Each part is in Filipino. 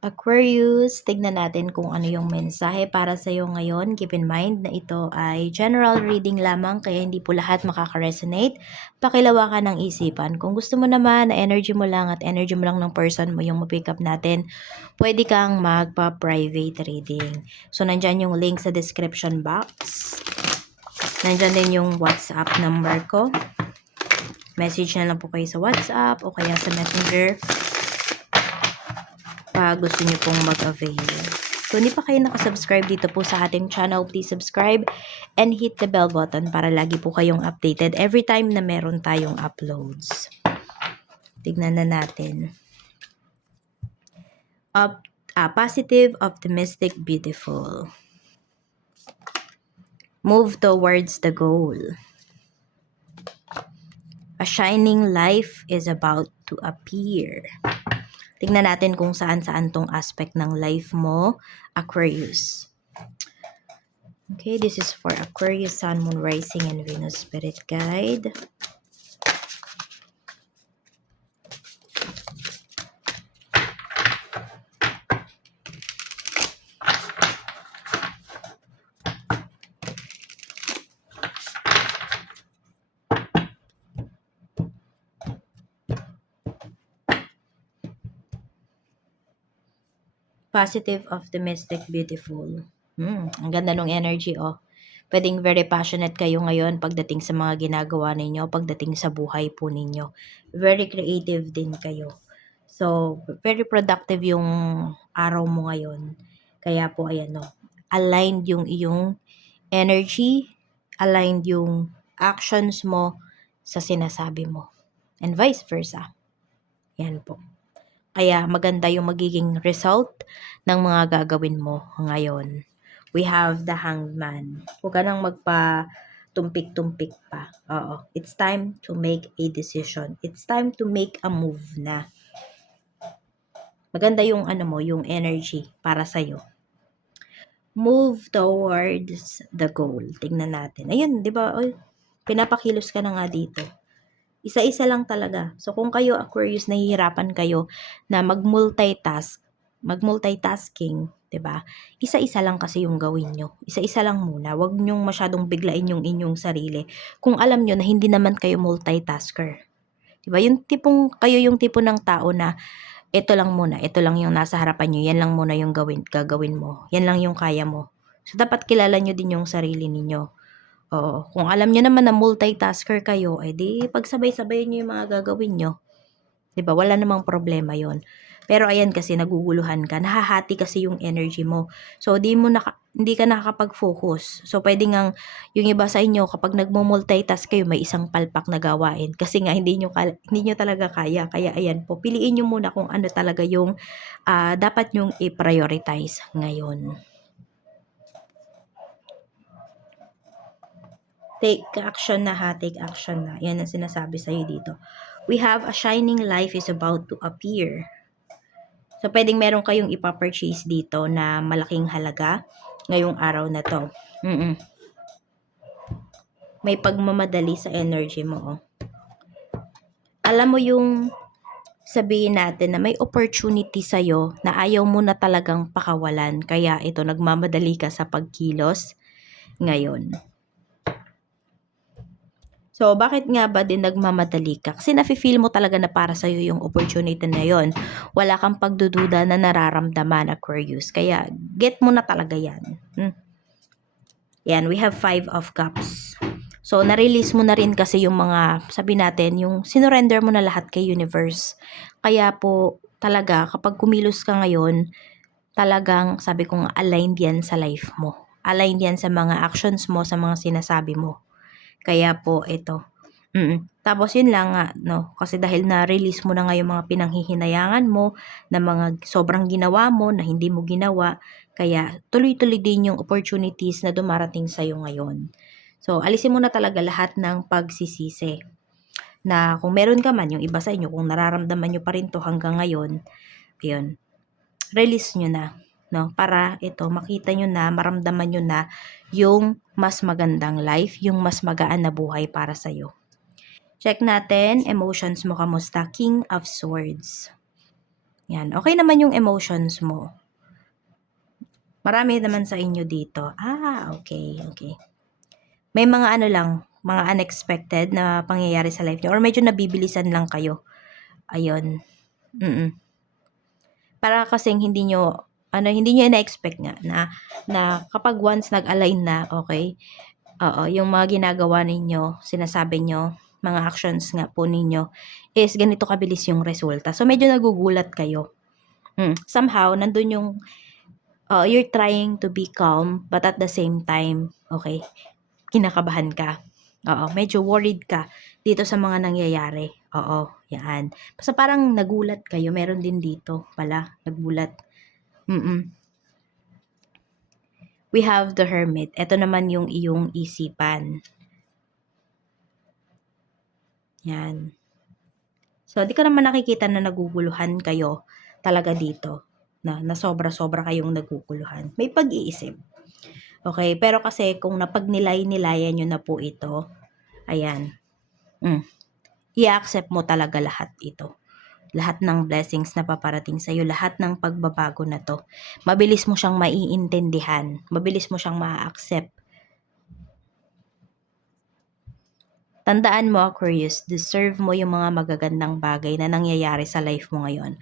Aquarius, tignan natin kung ano yung mensahe para sa iyo ngayon. Keep in mind na ito ay general reading lamang kaya hindi po lahat makaka-resonate. Pakilawakan ng isipan. Kung gusto mo naman na energy mo lang at energy mo lang ng person mo yung ma-pick up natin, pwede kang magpa-private reading. So, nandyan yung link sa description box. Nandyan din yung WhatsApp number ko. Message na lang po kayo sa WhatsApp o kaya sa Messenger pag gusto niyo pong mag-avail. Kung hindi pa kayo nakasubscribe dito po sa ating channel, please subscribe and hit the bell button para lagi po kayong updated every time na meron tayong uploads. Tignan na natin. Positive, optimistic, beautiful. Move towards the goal. A shining life is about to appear. Tignan natin kung saan-saan tong aspect ng life mo, Aquarius. Okay, this is for Aquarius, Sun, Moon, Rising, and Venus Spirit Guide. Positive, optimistic, beautiful. Ang ganda ng energy, oh. Pwedeng very passionate kayo ngayon pagdating sa mga ginagawa ninyo, pagdating sa buhay po ninyo. Very creative din kayo. So, very productive yung araw mo ngayon. Kaya po, ayan, no. Aligned yung iyong energy, aligned yung actions mo sa sinasabi mo. And vice versa. Yan po. Kaya maganda yung magiging result ng mga gagawin mo ngayon. We have the Hanged Man. Huwag ka nang magpa-tumpik-tumpik pa. Oo. It's time to make a decision. It's time to make a move na. Maganda yung yung energy para sa'yo. Move towards the goal. Tingnan natin. Ayun, di ba? Pinapakilos ka na nga dito. Isa-isa lang talaga. So, kung kayo, Aquarius, nahihirapan kayo na mag-multitasking, 'di ba? Isa-isa lang kasi yung gawin nyo. Isa-isa lang muna. Huwag nyong masyadong biglain yung inyong sarili. Kung alam nyo na hindi naman kayo multitasker. 'Di ba? Kayo yung tipo ng tao na ito lang muna, ito lang yung nasa harapan nyo, yan lang muna yung gagawin mo. Yan lang yung kaya mo. So, dapat kilala nyo din yung sarili ninyo. Oo, kung alam niyo naman na multitasker kayo, di pagsabay-sabayin niyo yung mga gagawin niyo. 'Di ba? Wala namang problema 'yon. Pero ayan kasi naguguluhan ka, nahahati kasi yung energy mo. So hindi ka nakakapag-focus. So pwede ngang yung iba sa inyo kapag nagmo-multitask kayo may isang palpak na gawain kasi nga hindi niyo talaga kaya. Kaya ayan po, piliin niyo muna kung ano talaga yung dapat nyong i-prioritize ngayon. Take action na ha, take action na. Yan ang sinasabi sa'yo dito. We have a shining life is about to appear. So, pwedeng meron kayong ipapurchase dito na malaking halaga ngayong araw na to. May pagmamadali sa energy mo, oh. Alam mo yung sabihin natin na may opportunity sa'yo na ayaw mo na talagang pakawalan. Kaya ito, nagmamadali ka sa pagkilos ngayon. So, bakit nga ba din nagmamadali ka? Kasi nafe-feel mo talaga na para sa'yo yung opportunity na yon. Wala kang pagdududa na nararamdaman, Aquarius. Kaya, get mo na talaga yan. Yan, we have 5 of Cups. So, na-release mo na rin kasi yung mga, sabi natin, yung sinurrender mo na lahat kay universe. Kaya po, talaga, kapag kumilos ka ngayon, talagang, sabi ko nga, aligned yan sa life mo. Aligned yan sa mga actions mo, sa mga sinasabi mo. Kaya po, ito. Tapos yun lang nga, no? Kasi dahil na-release mo na nga yung mga pinanghihinayangan mo, na mga sobrang ginawa mo, na hindi mo ginawa, kaya tuloy-tuloy din yung opportunities na dumarating sa'yo ngayon. So, alisin mo na talaga lahat ng pagsisisi. Na kung meron ka man, yung iba sa inyo, kung nararamdaman nyo pa rin to hanggang ngayon, ayun, release nyo na. No, para ito makita nyo na, maramdaman nyo na yung mas magandang life, yung mas magaan na buhay para sa iyo. Check natin, emotions mo kamusta? King of Swords. Yan, okay naman yung emotions mo. Marami naman sa inyo dito. Okay, okay. May mga ano lang, mga unexpected na pangyayari sa life niyo or medyo nabibilisan lang kayo. Ayun. Mm. Para kasing hindi niyo ina-expect nga na kapag once nag-align na, okay, oo, yung mga ginagawa ninyo, sinasabi niyo, mga actions nga po ninyo is ganito kabilis yung resulta. So medyo nagugulat kayo. Somehow nandun yung you're trying to be calm but at the same time, okay, kinakabahan ka. Oo, medyo worried ka dito sa mga nangyayari. Oo, yan. Basta parang nagulat kayo, meron din dito pala, nagulat. We have the Hermit. Ito naman yung iyong isipan. Yan. So, di ko naman nakikita na naguguluhan kayo talaga dito. Na sobra-sobra kayong naguguluhan. May pag-iisip. Okay, pero kasi kung napagnilay-nilayan nyo na po ito, ayan, i-accept mo talaga lahat ito. Lahat ng blessings na paparating sa'yo, lahat ng pagbabago na to. Mabilis mo siyang maiintindihan, mabilis mo siyang ma-accept. Tandaan mo, Aquarius, deserve mo yung mga magagandang bagay na nangyayari sa life mo ngayon.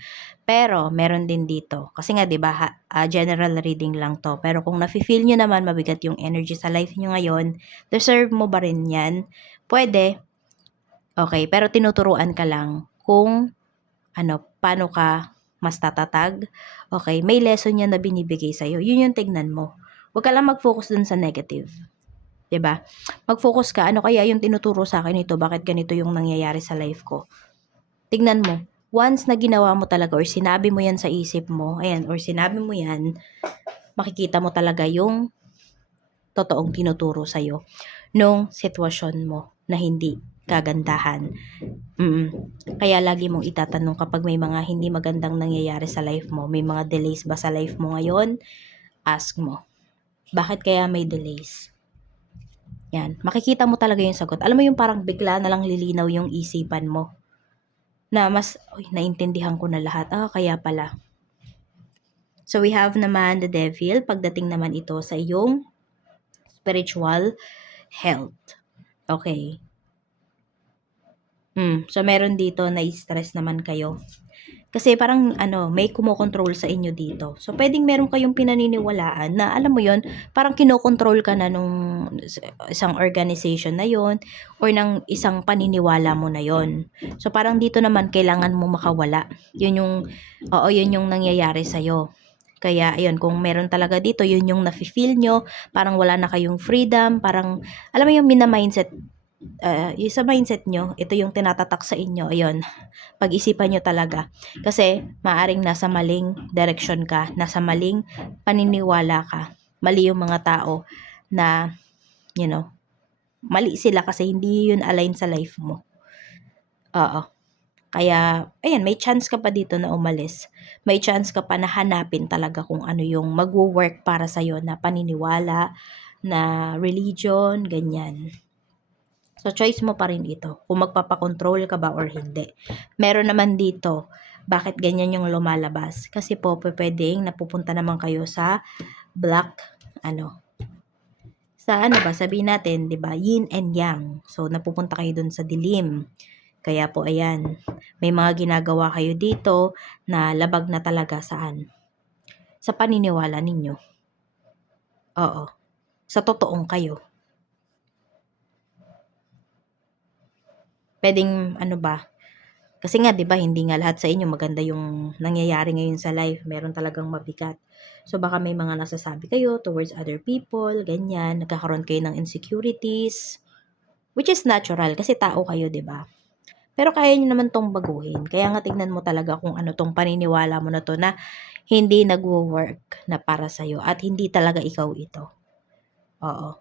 Pero, meron din dito. Kasi nga, di ba, general reading lang to. Pero kung nafe-feel nyo naman mabigat yung energy sa life nyo ngayon, deserve mo ba rin yan? Pwede. Okay, pero tinuturuan ka lang kung paano ka mas tatatag. Okay, may lesson yan na binibigay sa'yo. Yun yung tignan mo. Huwag ka lang mag-focus dun sa negative. 'Di ba? Mag-focus ka, ano kaya yung tinuturo sa akin ito? Bakit ganito yung nangyayari sa life ko? Tignan mo. Once na ginawa mo talaga or sinabi mo yan sa isip mo, ayan, or sinabi mo yan, makikita mo talaga yung totoong tinuturo sa'yo nung sitwasyon mo na hindi kagandahan. Kaya lagi mong itatanong kapag may mga hindi magandang nangyayari sa life mo, may mga delays ba sa life mo ngayon? Ask mo. Bakit kaya may delays? Yan, makikita mo talaga yung sagot. Alam mo yung parang bigla na lang lilinaw yung isipan mo. Na mas, naintindihan ko na lahat. Kaya pala. So we have naman the Devil. Pagdating naman ito sa iyong spiritual health. Okay. So meron dito na stress naman kayo. Kasi parang may kumokontrol sa inyo dito. So pwedeng meron kayong pinaniniwalaan na alam mo yon, parang kinokontrol ka na nung isang organization na yon or ng isang paniniwala mo na yon. So parang dito naman kailangan mo makawala. Yun yung nangyayari sa iyo. Kaya ayun, kung meron talaga dito, yun yung nafe-feel nyo, parang wala na kayong freedom, parang alam mo yung mina-mindset yung sa mindset nyo, ito yung tinatatak sa inyo, ayun, pag-isipan nyo talaga. Kasi, maaring nasa maling direction ka, nasa maling paniniwala ka. Mali yung mga tao na, mali sila kasi hindi yun align sa life mo. Oo. Kaya, ayan, may chance ka pa dito na umalis. May chance ka pa na hanapin talaga kung ano yung magwo-work para sa'yo na paniniwala, na religion, ganyan. So, choice mo pa rin ito, kung magpapakontrol ka ba or hindi. Meron naman dito, bakit ganyan yung lumalabas? Kasi po, pwedeng napupunta naman kayo sa black, sabihin natin, 'di ba, yin and yang. So, napupunta kayo dun sa dilim. Kaya po, ayan, may mga ginagawa kayo dito na labag na talaga saan? Sa paniniwala ninyo. Oo. Sa totoong kayo. Pwedeng kasi nga 'di ba hindi nga lahat sa inyo maganda yung nangyayari ngayon sa life, meron talagang mabigat. So baka may mga nasasabi kayo towards other people, ganyan, nagkakaroon kayo ng insecurities, which is natural kasi tao kayo, 'di ba? Pero kaya niyo naman tong baguhin. Kaya nga tignan mo talaga kung ano tong paniniwala mo na to na hindi nagwo-work na para sa at hindi talaga ikaw ito. Oo.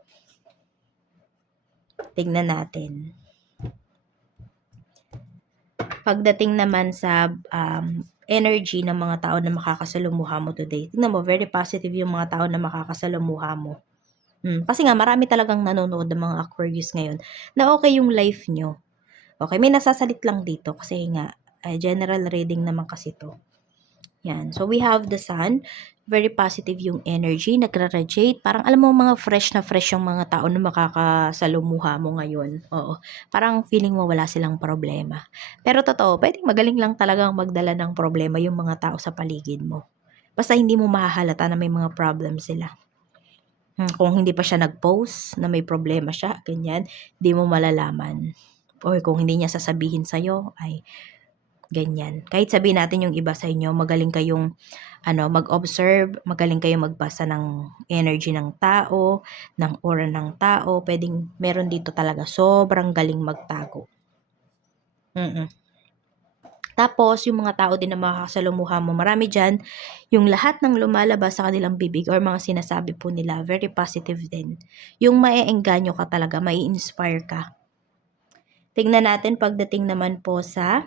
Tignan natin. Pagdating naman sa energy ng mga tao na makakasalumuha mo today, tingnan mo, very positive yung mga tao na makakasalumuha mo. Kasi nga, marami talagang nanonood ng mga Aquarius ngayon na okay yung life nyo. Okay, may nasasalit lang dito kasi nga, general reading naman kasi to. Yan. So, we have the sun. Very positive yung energy. Nagra-radiate. Parang alam mo mga fresh na fresh yung mga tao na makakasalumuha mo ngayon. Oo. Parang feeling mo wala silang problema. Pero totoo, pwedeng magaling lang talagang magdala ng problema yung mga tao sa paligid mo. Basta hindi mo mahahalata na may mga problem sila. Kung hindi pa siya nag-post na may problema siya, ganyan, di mo malalaman. O kung hindi niya sasabihin sa'yo, ay ganyan. Kahit sabihin natin yung iba sa inyo, magaling kayong mag-observe, magaling kayong magbasa ng energy ng tao, ng aura ng tao, pwedeng meron dito talaga sobrang galing magtago. Tapos, yung mga tao din na makakasalumuha mo, marami dyan, yung lahat ng lumalabas sa kanilang bibig or mga sinasabi po nila, very positive din. Yung maeengganyo ka talaga, mai-inspire ka. Tingnan natin pagdating naman po sa,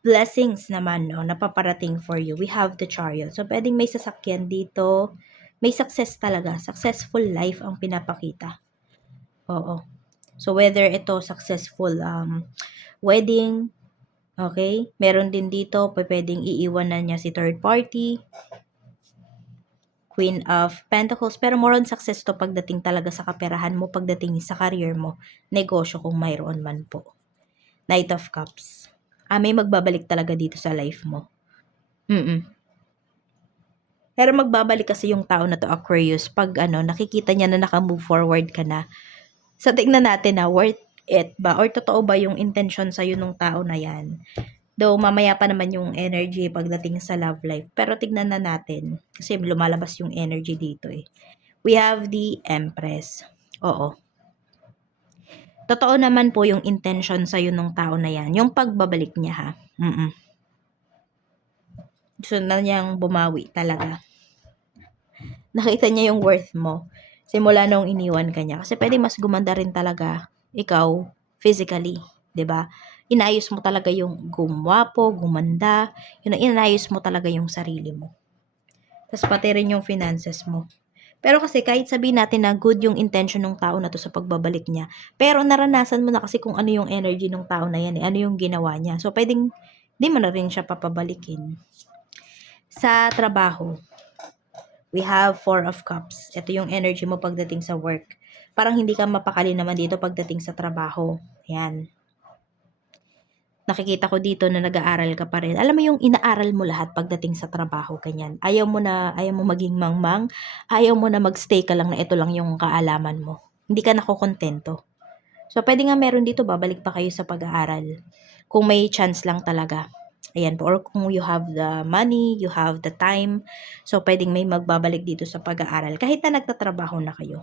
blessings naman, no, napaparating for you. We have the Chariot. So, pwedeng may sasakyan dito. May success talaga. Successful life ang pinapakita. Oo. So, whether ito successful wedding, okay? Meron din dito, pwedeng iiwanan niya si third party. Queen of Pentacles. Pero more on success to pagdating talaga sa kaperahan mo, pagdating sa career mo, negosyo kung mayroon man po. Knight of Cups. May magbabalik talaga dito sa life mo. Pero magbabalik kasi yung tao na to, Aquarius, pag nakikita niya na naka-move forward ka na. So, tignan natin na worth it ba? Or totoo ba yung intention sa'yo nung tao na yan? Though, mamaya pa naman yung energy pagdating sa love life. Pero tignan na natin. Kasi lumalabas yung energy dito eh. We have the Empress. Oo. Totoo naman po yung intention sa'yo nung tao na yan. Yung pagbabalik niya ha. Gusto na niyang bumawi talaga. Nakita niya yung worth mo. Simula nung iniwan ka niya. Kasi pwede mas gumanda rin talaga ikaw physically. 'Di ba? Inayos mo talaga yung gumwapo, gumanda. Yun, inayos mo talaga yung sarili mo. Tapos pati rin yung finances mo. Pero kasi kahit sabihin natin na good yung intention ng tao na to sa pagbabalik niya, pero naranasan mo na kasi kung ano yung energy ng tao na yan, ano yung ginawa niya. So, pwedeng di mo na rin siya papabalikin. Sa trabaho, we have Four of Cups. Ito yung energy mo pagdating sa work. Parang hindi ka mapakali naman dito pagdating sa trabaho. Ayan. Nakikita ko dito na nag-aaral ka pa rin. Alam mo yung inaaral mo lahat pagdating sa trabaho, ganyan. Ayaw mo maging mangmang. Ayaw mo na magstay ka lang na ito lang yung kaalaman mo. Hindi ka nakokontento. So, pwede nga meron dito, babalik pa kayo sa pag-aaral. Kung may chance lang talaga. Ayan po. Or kung you have the money, you have the time. So, pwedeng may magbabalik dito sa pag-aaral. Kahit na nagtatrabaho na kayo.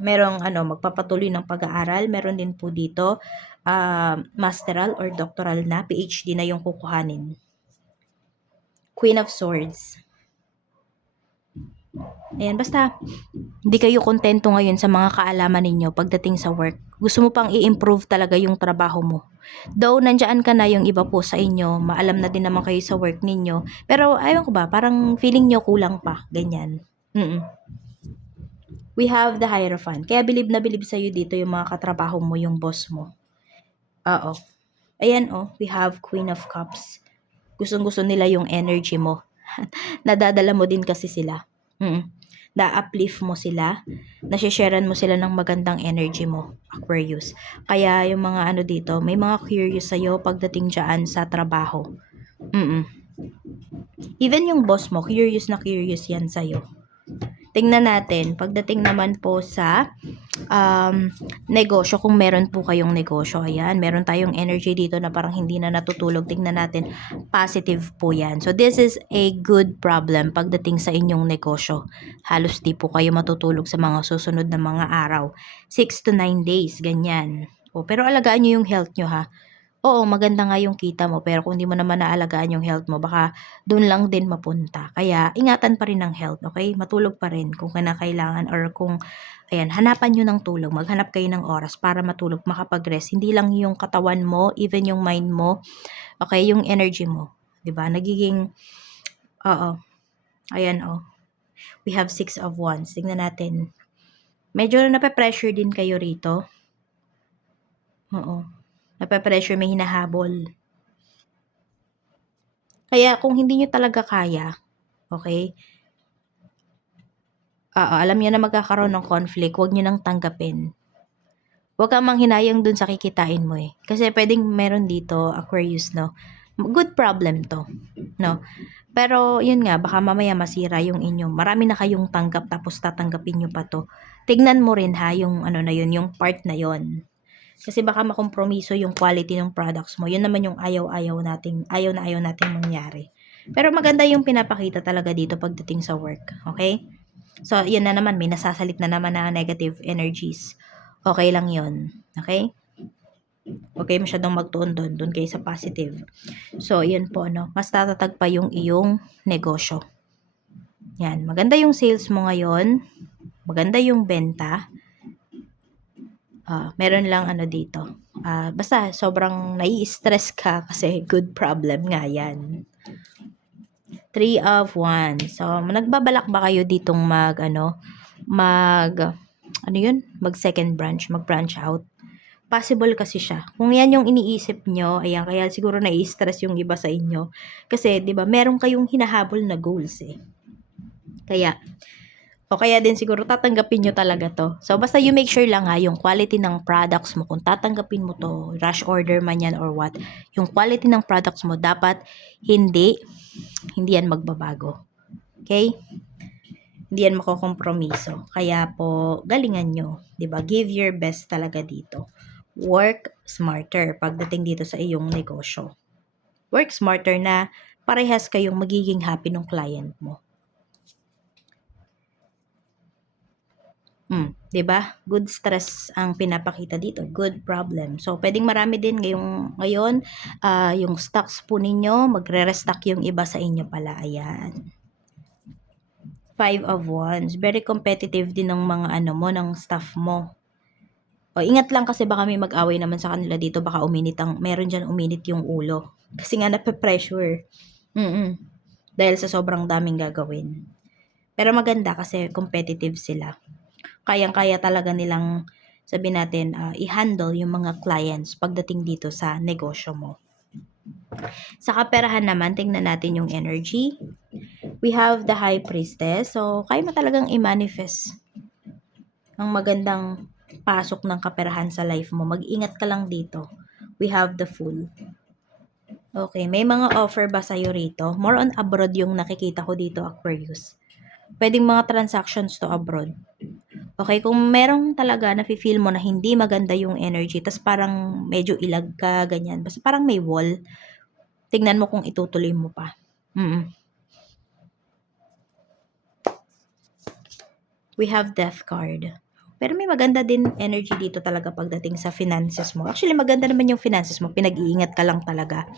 Merong magpapatuloy ng pag-aaral. Meron din po dito, masteral or doctoral na, PhD na yung kukuhanin. Queen of Swords. Ayan, basta hindi kayo kontento ngayon sa mga kaalaman ninyo pagdating sa work. Gusto mo pang i-improve talaga yung trabaho mo. Though nandiyan ka na yung iba po sa inyo, maalam na din naman kayo sa work ninyo. Pero ayun ko ba, parang feeling nyo kulang pa, ganyan. We have the Hierophant. Kaya bilib na bilib sa'yo dito yung mga katrabaho mo, yung boss mo. Oo. Ayan we have Queen of Cups. Gustong-gusto nila yung energy mo. Nadadala mo din kasi sila. Na-uplift mo sila. Nasisharean mo sila ng magandang energy mo, Aquarius. Kaya yung mga dito, may mga curious sa'yo pagdating dyan sa trabaho. Even yung boss mo, curious na curious yan sa'yo. Tingnan natin, pagdating naman po sa negosyo, kung meron po kayong negosyo, ayan, meron tayong energy dito na parang hindi na natutulog. Tingnan natin, positive po yan. So, this is a good problem pagdating sa inyong negosyo. Halos di po kayo matutulog sa mga susunod na mga araw. 6 to 9 days, ganyan. Pero alagaan nyo yung health nyo ha. Oo, maganda nga yung kita mo, pero kung hindi mo naman naalagaan yung health mo, baka doon lang din mapunta. Kaya, ingatan pa rin ang health, okay? Matulog pa rin kung kinakailangan or kung, hanapan nyo ng tulog. Maghanap kayo ng oras para matulog, makapag-rest. Hindi lang yung katawan mo, even yung mind mo, okay? Yung energy mo, 'di ba? Nagiging, ayan we have 6 of Wands. Tingnan natin. Medyo nape-pressure din kayo rito. Nape-pressure, may hinahabol. Kaya kung hindi nyo talaga kaya, okay, alam nyo na magkakaroon ng conflict, huwag nyo nang tanggapin. Huwag kang manghinayang dun sa kikitain mo eh. Kasi pwedeng meron dito, Aquarius, no? Good problem to, no? Pero, yun nga, baka mamaya masira yung inyo. Marami na kayong tanggap, tapos tatanggapin nyo pa to. Tignan mo rin ha, yung ano na yun, yung part na yun. Kasi baka makompromiso yung quality ng products mo. Yun naman yung ayaw na ayaw nating mangyari. Pero maganda yung pinapakita talaga dito pagdating sa work. Okay? So, yun na naman, may nasasalit na naman na negative energies. Okay lang yun. Okay? Okay, masyadong magtuon doon. Doon kayo sa positive. So, yun po, no? Mas tatatag pa yung iyong negosyo. Yan. Maganda yung sales mo ngayon. Maganda yung benta. Meron lang ano dito. Basta, sobrang nai-stress ka kasi good problem nga yan. 3 of Wands. So, nagbabalak ba kayo ditong mag second branch, mag-branch out? Possible kasi siya. Kung yan yung iniisip nyo, ayan, kaya siguro nai-stress yung iba sa inyo. Kasi, di ba, meron kayong hinahabol na goals eh. Kaya din siguro tatanggapin nyo talaga to. So, basta you make sure lang ha, yung quality ng products mo, kung tatanggapin mo to, rush order man yan or what, yung quality ng products mo, dapat hindi yan magbabago. Okay? Hindi yan makokompromiso. Kaya po, galingan nyo. 'Di ba? Give your best talaga dito. Work smarter pagdating dito sa iyong negosyo. Work smarter na parehas kayong magiging happy ng client mo. 'Di ba? Good stress ang pinapakita dito. Good problem. So, pwedeng marami din ngayon, yung stocks po ninyo, magre-restock yung iba sa inyo pala. Ayan. 5 of Wands. Very competitive din ng mga ng staff mo. Ingat lang kasi baka may mag-away naman sa kanila dito. Baka meron dyan uminit yung ulo. Kasi nga nape-pressure. Dahil sa sobrang daming gagawin. Pero maganda kasi competitive sila. Kayang-kaya talaga nilang, sabihin natin, i-handle yung mga clients pagdating dito sa negosyo mo. Sa kaperahan naman, tingnan natin yung energy. We have the High Priestess. So, kaya mo talagang i-manifest ang magandang pasok ng kaperahan sa life mo. Mag-ingat ka lang dito. We have the Fool. Okay, may mga offer ba sa'yo rito? More on abroad yung nakikita ko dito, Aquarius. Pwedeng mga transactions to abroad. Okay, kung merong talaga nafe-feel mo na hindi maganda yung energy, tas parang medyo ilag ka, ganyan. Basta parang may wall. Tignan mo kung itutuloy mo pa. We have Death card. Pero may maganda din energy dito talaga pagdating sa finances mo. Actually, maganda naman yung finances mo. Pinag-iingat ka lang talaga.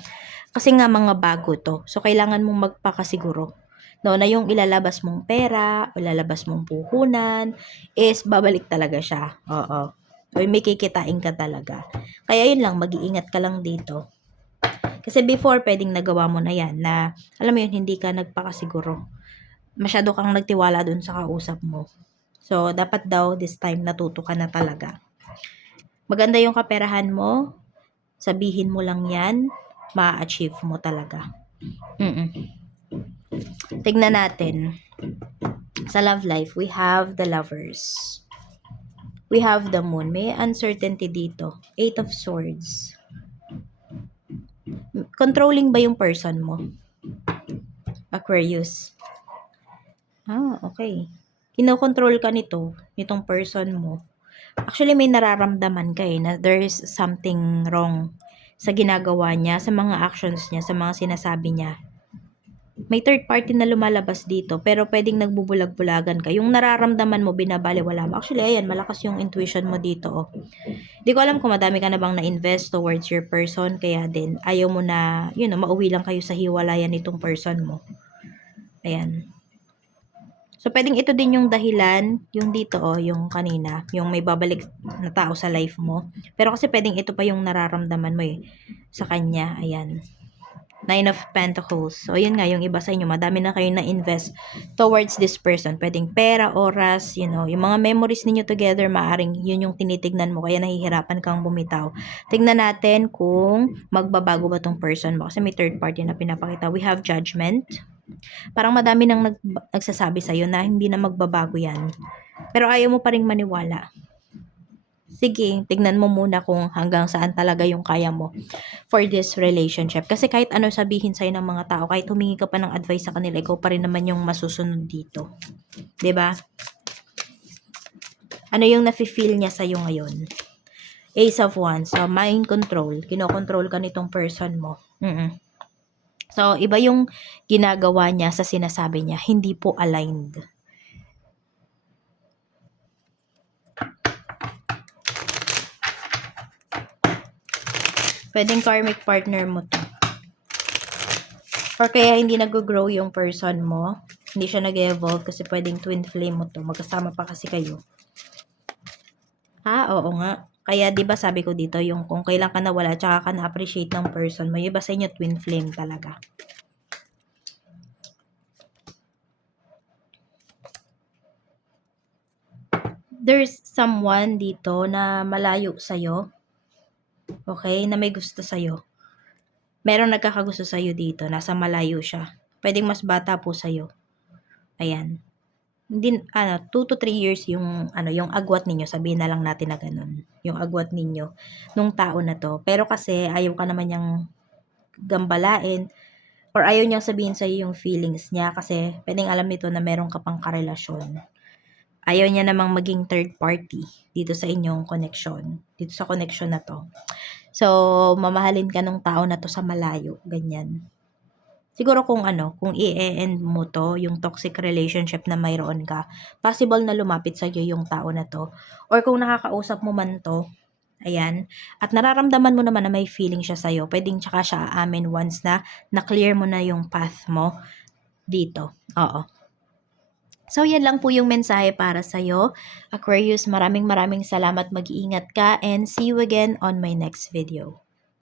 Kasi nga mga bago to. So, kailangan mong magpakasiguro. No, na yung ilalabas mong pera, ilalabas mong puhunan, is babalik talaga siya. Oo. So, may kikitain ka talaga. Kaya yun lang, mag-iingat ka lang dito. Kasi before, pwedeng nagawa mo na yan na, alam mo yun, hindi ka nagpakasiguro. Masyado kang nagtiwala dun sa kausap mo. So, dapat daw this time natuto ka na talaga. Maganda yung kaperahan mo. Sabihin mo lang yan. Ma-achieve mo talaga. Tignan natin. Sa love life, we have the Lovers. We have the Moon. May uncertainty dito. 8 of Swords. Controlling ba yung person mo? Aquarius. Okay. Kinokontrol ka nitong person mo. Actually, may nararamdaman ka na there is something wrong sa ginagawa niya, sa mga actions niya, sa mga sinasabi niya. May third party na lumalabas dito, pero pwedeng nagbubulag-bulagan ka. Yung nararamdaman mo, binabaliwala mo. Actually, ayan, malakas yung intuition mo dito. Di ko alam kung madami ka na bang na-invest towards your person, kaya din, ayaw mo na, mauwi lang kayo sa hiwalayan nitong person mo. Ayan. So, pwedeng ito din yung dahilan, yung dito yung kanina, yung may babalik na tao sa life mo. Pero kasi pwedeng ito pa yung nararamdaman mo sa kanya. Ayan. Nine of Pentacles. So, yun nga, yung iba sa inyo, madami na kayo na-invest towards this person. Pwedeng pera, oras, you know, yung mga memories ninyo together, maaring yun yung tinitignan mo, kaya nahihirapan kang bumitaw. Tignan natin kung magbabago ba tong person mo. Kasi may third party na pinapakita. We have Judgment. Parang madami nang nagsasabi sa'yo na hindi na magbabago yan. Pero ayaw mo pa rin maniwala. Sige, tignan mo muna kung hanggang saan talaga yung kaya mo for this relationship. Kasi kahit ano sabihin sa'yo ng mga tao, kahit humingi ka pa ng advice sa kanila, ikaw pa rin naman yung masusunod dito. 'Di ba? Ano yung nafe-feel niya sa'yo ngayon? Ace of Wands. So, mind control. Kinokontrol ka nitong person mo. So, iba yung ginagawa niya sa sinasabi niya. Hindi po aligned. Pwedeng karmic partner mo to. Or kaya hindi nag-grow yung person mo. Hindi siya nag-evolve kasi pwedeng twin flame mo to. Magkasama pa kasi kayo. Oo nga. Kaya 'di ba sabi ko dito, yung kung kailan ka nawala tsaka ka na-appreciate ng person mo, yung iba sa inyo twin flame talaga. There's someone dito na malayo sa'yo. Okay? Na may gusto sa'yo. Merong nagkakagusto sa'yo dito. Nasa malayo siya. Pwedeng mas bata po sa'yo. Ayan. Hindi, 2 to 3 years yung, yung agwat ninyo. Sabihin na lang natin na ganun. Yung agwat ninyo nung tao na to. Pero kasi ayaw ka naman niyang gambalain or ayaw niyang sabihin sa'yo yung feelings niya kasi pwedeng alam nito na meron ka pang karelasyon. Ayaw niya namang maging third party dito sa inyong connection. Dito sa connection na to. So, mamahalin ka ng tao na to sa malayo. Ganyan. Siguro kung kung i-end mo to, yung toxic relationship na mayroon ka, possible na lumapit sa'yo yung tao na to. Or kung nakakausap mo man to, ayan, at nararamdaman mo naman na may feeling siya sa'yo, pwedeng tsaka siya aamin once na na-clear mo na yung path mo dito. Oo. So, yan lang po yung mensahe para sa'yo. Aquarius, maraming salamat. Mag-iingat ka and see you again on my next video.